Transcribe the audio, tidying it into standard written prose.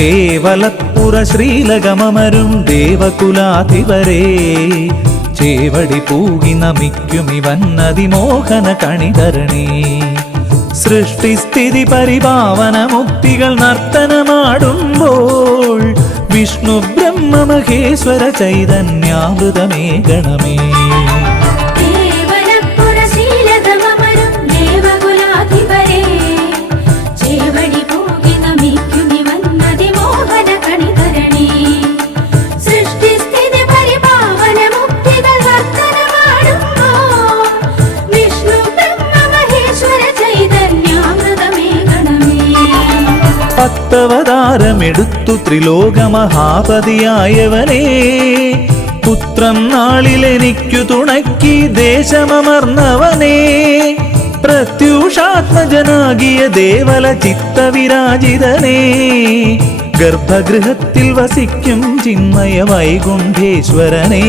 തേവലപ്പുറ ശ്രീലകമമരും ദേവകുലാധിപരേ ചേവടി പൂകി നമിക്കുമിവന്നതിമോഹന കണിതരണേ സൃഷ്ടിസ്ഥിതി പരിപാവന മുക്തികൾ നർത്തനമാടുമ്പോൾ വിഷ്ണു ബ്രഹ്മ മഹേശ്വര ചൈതന്യാമൃതമേ ഗണമേ പത്തവതാരമെടുത്തു ത്രിലോകമഹാപതിയായവനേ പുത്രം നാളിലെനിക്കു തുണയ്ക്കി ദേശമമർന്നവനേ പ്രത്യൂഷാത്മജനാകിയ ദേവല ചിത്തവിരാജിതനേ ഗർഭഗൃഹത്തിൽ വസിക്കും ചിന്മയ വൈകുണ്ഠേശ്വരനേ